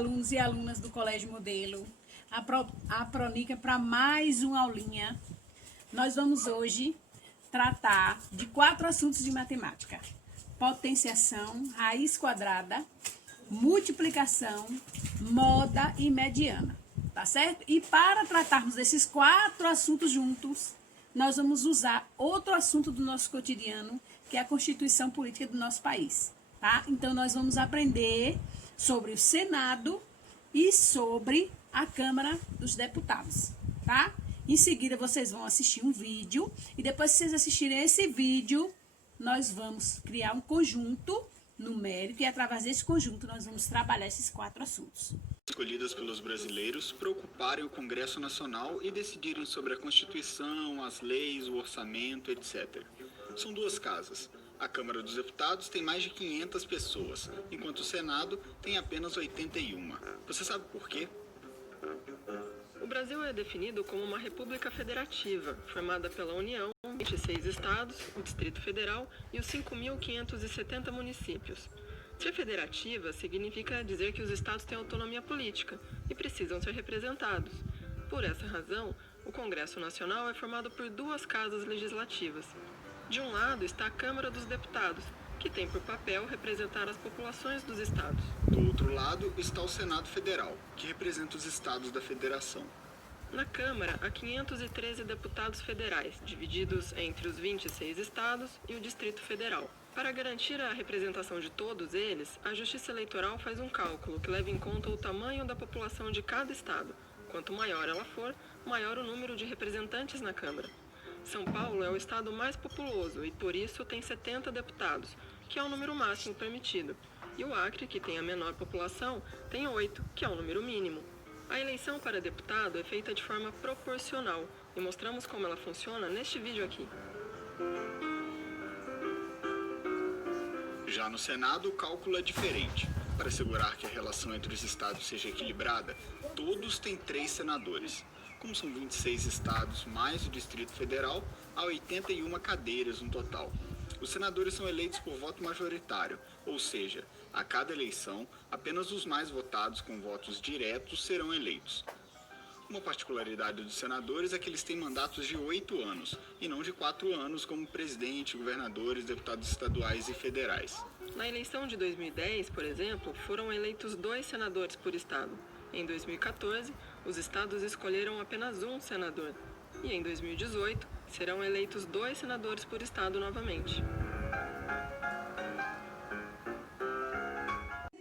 alunos e alunas do Colégio Modelo, a Pronica para mais uma aulinha. Nós vamos hoje tratar de 4 assuntos de matemática: potenciação, raiz quadrada, multiplicação, moda e mediana, tá certo? E para tratarmos desses 4 assuntos juntos, nós vamos usar outro assunto do nosso cotidiano, que é a Constituição Política do nosso país, tá? Então, nós vamos aprender sobre o Senado e sobre a Câmara dos Deputados, tá? Em seguida, vocês vão assistir um vídeo e depois que vocês assistirem esse vídeo, nós vamos criar um conjunto numérico e através desse conjunto nós vamos trabalhar esses 4 assuntos. Escolhidas pelos brasileiros para ocuparem o Congresso Nacional e decidirem sobre a Constituição, as leis, o orçamento, etc. São 2 casas. A Câmara dos Deputados tem mais de 500 pessoas, enquanto o Senado tem apenas 81. Você sabe por quê? O Brasil é definido como uma república federativa, formada pela União, 26 estados, o Distrito Federal e os 5.570 municípios. Ser federativa significa dizer que os estados têm autonomia política e precisam ser representados. Por essa razão, o Congresso Nacional é formado por 2 casas legislativas. De um lado está a Câmara dos Deputados, que tem por papel representar as populações dos estados. Do outro lado está o Senado Federal, que representa os estados da federação. Na Câmara, há 513 deputados federais, divididos entre os 26 estados e o Distrito Federal. Para garantir a representação de todos eles, a Justiça Eleitoral faz um cálculo que leva em conta o tamanho da população de cada estado. Quanto maior ela for, maior o número de representantes na Câmara. São Paulo é o estado mais populoso e, por isso, tem 70 deputados, que é o número máximo permitido. E o Acre, que tem a menor população, tem 8, que é o número mínimo. A eleição para deputado é feita de forma proporcional e mostramos como ela funciona neste vídeo aqui. Já no Senado, o cálculo é diferente. Para assegurar que a relação entre os estados seja equilibrada, todos têm 3 senadores. Como são 26 estados mais o Distrito Federal, há 81 cadeiras no total. Os senadores são eleitos por voto majoritário, ou seja, a cada eleição, apenas os mais votados com votos diretos serão eleitos. Uma particularidade dos senadores é que eles têm mandatos de 8 anos, e não de 4 anos como presidente, governadores, deputados estaduais e federais. Na eleição de 2010, por exemplo, foram eleitos 2 senadores por estado. Em 2014, os estados escolheram apenas um senador. E em 2018, serão eleitos 2 senadores por estado novamente.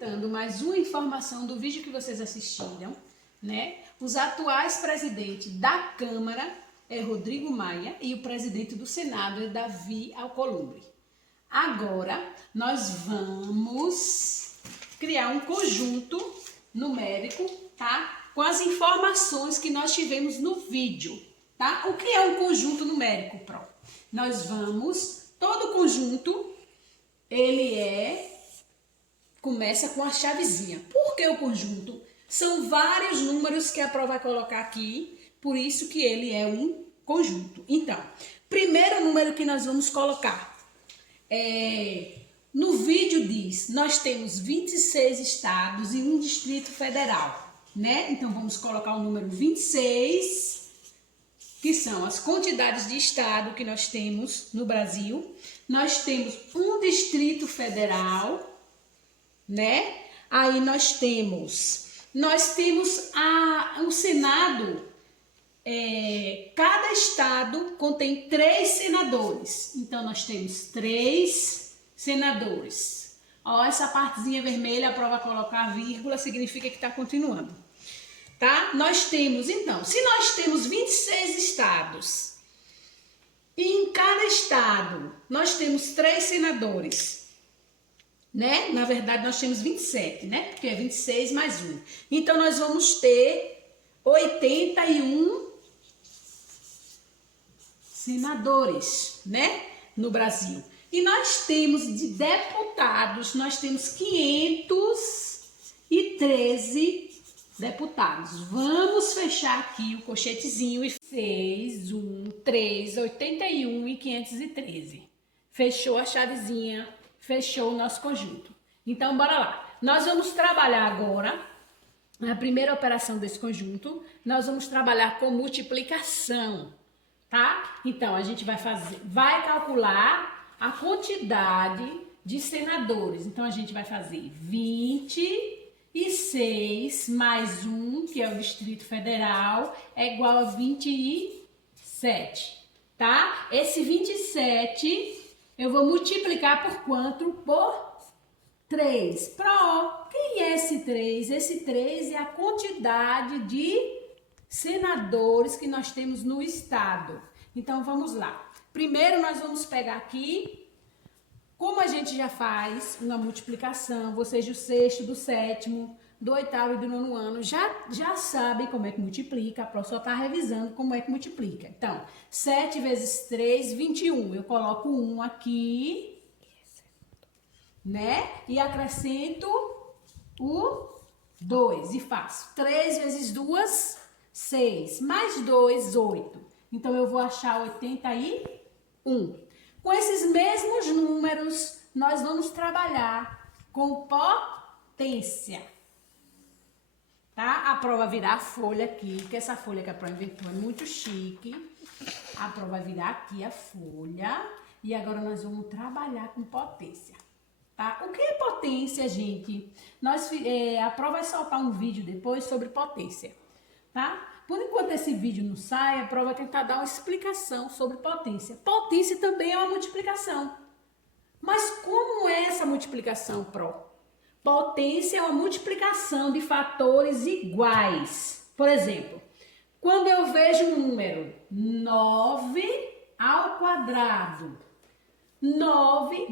Dando mais uma informação do vídeo que vocês assistiram, né? Os atuais presidentes da Câmara é Rodrigo Maia e o presidente do Senado é Davi Alcolumbre. Agora, nós vamos criar um conjunto numérico, tá? Com as informações que nós tivemos no vídeo, tá? O que é um conjunto numérico, Pro? Todo conjunto, começa com a chavezinha. Por que o conjunto? São vários números que a Pro vai colocar aqui, por isso que ele é um conjunto. Então, primeiro número que nós vamos colocar no vídeo diz, nós temos 26 estados e um Distrito Federal, né? Então, vamos colocar o número 26, que são as quantidades de estado que nós temos no Brasil. Nós temos um Distrito Federal, né? Aí nós temos o Senado. Cada estado contém 3 senadores. Então, nós temos 3 senadores. Ó, essa partezinha vermelha, a Pro vai colocar vírgula, significa que está continuando. Tá? Nós temos, então, se nós temos 26 estados, e em cada estado nós temos 3 senadores, né? Na verdade, nós temos 27, né? Porque é 26 mais 1. Então, nós vamos ter 81 senadores, né? No Brasil. E nós temos de deputados, nós temos 513 deputados. Vamos fechar aqui o colchetezinho e 6, 1, 3, 81 e 513. Fechou a chavezinha, fechou o nosso conjunto. Então, bora lá. Nós vamos trabalhar agora Na primeira operação desse conjunto, nós vamos trabalhar com multiplicação, tá? Então, a gente vai calcular a quantidade de senadores. Então, a gente vai fazer 26 mais 1, que é o Distrito Federal, é igual a 27, tá? Esse 27 eu vou multiplicar por quanto? Por 3. Quem é esse 3? Esse 3 é a quantidade de senadores que nós temos no estado. Então, vamos lá. Primeiro, nós vamos pegar aqui, como a gente já faz uma multiplicação, vocês do sexto, do sétimo, do oitavo e do nono ano já sabem como é que multiplica, a professora só está revisando como é que multiplica. Então, 7 vezes 3, 21. Eu coloco 1 aqui, né? E acrescento o 2 e faço 3 vezes 2, 6, mais 2, 8. Então, eu vou achar 81. Com esses mesmos números, nós vamos trabalhar com potência. Tá? A prova vai virar a folha aqui, que essa folha que a prova inventou é muito chique. A prova vai virar aqui a folha. E agora nós vamos trabalhar com potência. Tá? O que é potência, gente? A prova vai soltar um vídeo depois sobre potência, tá? Por enquanto esse vídeo não sai, a prova vai tentar dar uma explicação sobre potência. Potência também é uma multiplicação. Mas como é essa multiplicação, Potência é uma multiplicação de fatores iguais. Por exemplo, quando eu vejo o número 9 ao quadrado, 9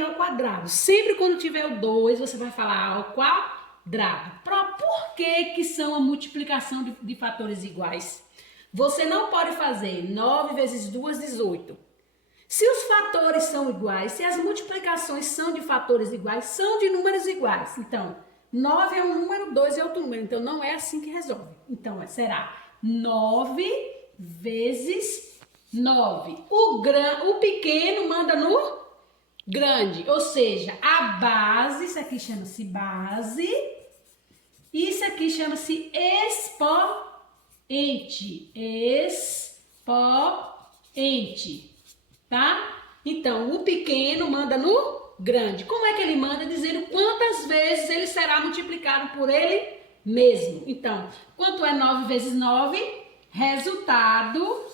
ao quadrado. Sempre quando tiver o 2, você vai falar ao quadrado. Por que são a multiplicação de fatores iguais? Você não pode fazer 9 vezes 2, 18. Se os fatores são iguais, se as multiplicações são de fatores iguais, são de números iguais. Então, 9 é um número, 2 é outro número. Então, não é assim que resolve. Então, será 9 vezes 9. O pequeno manda no grande. Ou seja, a base, isso aqui chama-se base. Isso aqui chama-se expoente. Expoente. Tá? Então, o pequeno manda no grande. Como é que ele manda? Dizendo quantas vezes ele será multiplicado por ele mesmo. Então, quanto é 9 vezes 9? Resultado,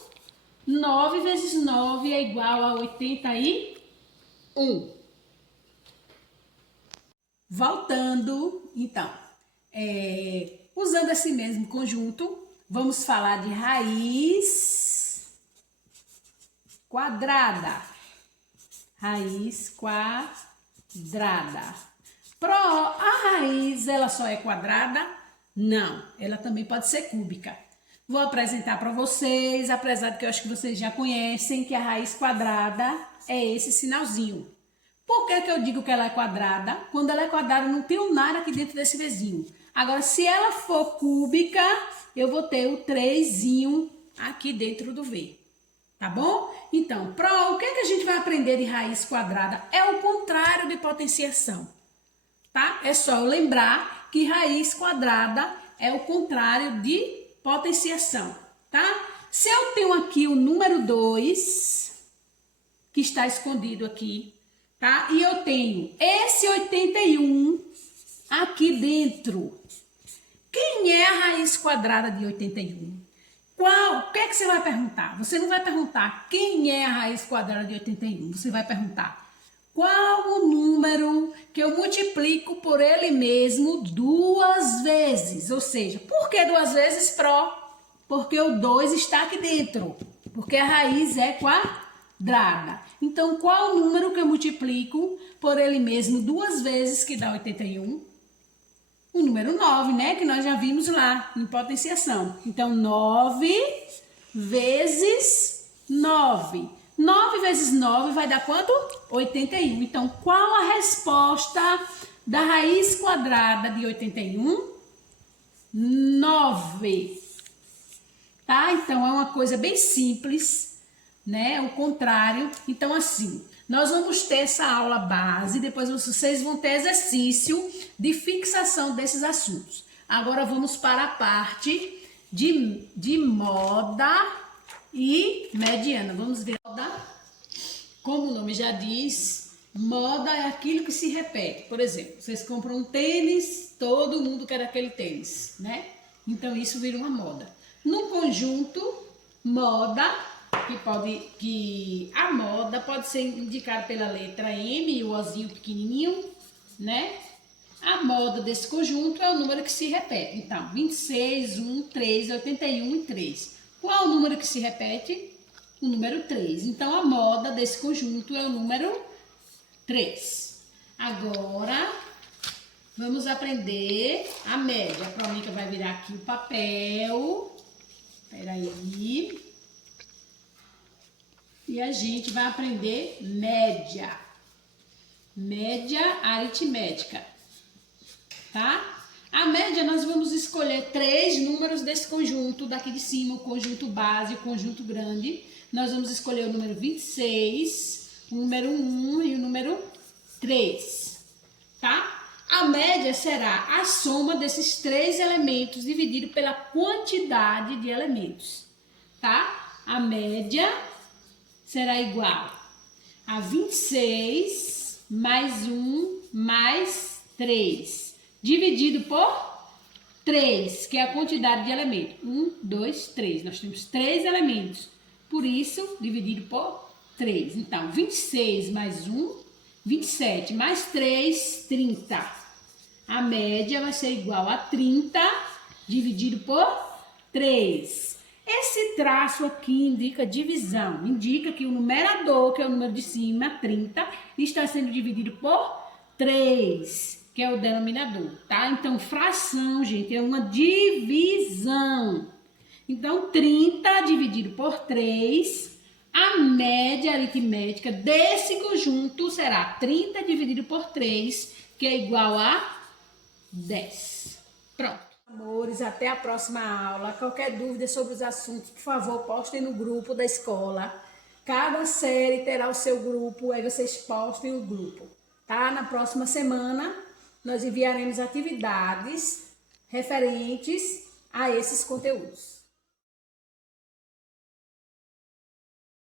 9 vezes 9 é igual a 81. Voltando, então, usando esse mesmo conjunto, vamos falar de raiz quadrada. Raiz quadrada. A raiz, ela só é quadrada? Não, ela também pode ser cúbica. Vou apresentar para vocês, apesar de que eu acho que vocês já conhecem, que a raiz quadrada é esse sinalzinho. Por que eu digo que ela é quadrada? Quando ela é quadrada, não tem um nada aqui dentro desse Vzinho. Agora, se ela for cúbica, eu vou ter o 3zinho aqui dentro do V. Tá bom? Então, o que a gente vai aprender de raiz quadrada? É o contrário de potenciação, tá? É só eu lembrar que raiz quadrada é o contrário de potenciação, tá? Se eu tenho aqui o número 2, que está escondido aqui, tá? E eu tenho esse 81 aqui dentro. Quem é a raiz quadrada de 81? O que é que você vai perguntar? Você não vai perguntar quem é a raiz quadrada de 81. Você vai perguntar qual o número que eu multiplico por ele mesmo 2 vezes. Ou seja, por que 2 vezes, Porque o 2 está aqui dentro. Porque a raiz é quadrada. Então, qual o número que eu multiplico por ele mesmo 2 vezes, que dá 81? O número 9, né? Que nós já vimos lá em potenciação. Então, 9 vezes 9. 9 vezes 9 vai dar quanto? 81. Então, qual a resposta da raiz quadrada de 81? 9. Tá? Então, é uma coisa bem simples, né? O contrário. Então, assim, Nós vamos ter essa aula base, depois vocês vão ter exercício de fixação desses assuntos. Agora vamos para a parte de moda e mediana. Vamos ver moda, como o nome já diz, moda é aquilo que se repete. Por exemplo, vocês compram um tênis, todo mundo quer aquele tênis, né? Então isso vira uma moda. No conjunto, moda, que a moda pode ser indicada pela letra M, o ozinho pequenininho, né? A moda desse conjunto é o número que se repete. Então, 26, 1, 3, 81 e 3. Qual é o número que se repete? O número 3. Então, a moda desse conjunto é o número 3. Agora, vamos aprender a média. A Pronica vai virar aqui o papel. Espera aí. E a gente vai aprender média. Média aritmética. Tá? A média nós vamos escolher 3 números desse conjunto, daqui de cima, o conjunto base, o conjunto grande. Nós vamos escolher o número 26, o número 1 e o número 3, tá? A média será a soma desses 3 elementos dividido pela quantidade de elementos, tá? A média será igual a 26 mais 1 mais 3. Dividido por 3, que é a quantidade de elementos. 1, 2, 3. Nós temos 3 elementos. Por isso, dividido por 3. Então, 26 mais 1, 27. Mais 3, 30. A média vai ser igual a 30, dividido por 3. Esse traço aqui indica divisão. Indica que o numerador, que é o número de cima, 30, está sendo dividido por 3. Que é o denominador, tá? Então, fração, gente, é uma divisão. Então, 30 dividido por 3, a média aritmética desse conjunto será 30 dividido por 3, que é igual a 10. Pronto. Amores, até a próxima aula. Qualquer dúvida sobre os assuntos, por favor, postem no grupo da escola. Cada série terá o seu grupo, aí vocês postem o grupo, tá? Na próxima semana, nós enviaremos atividades referentes a esses conteúdos.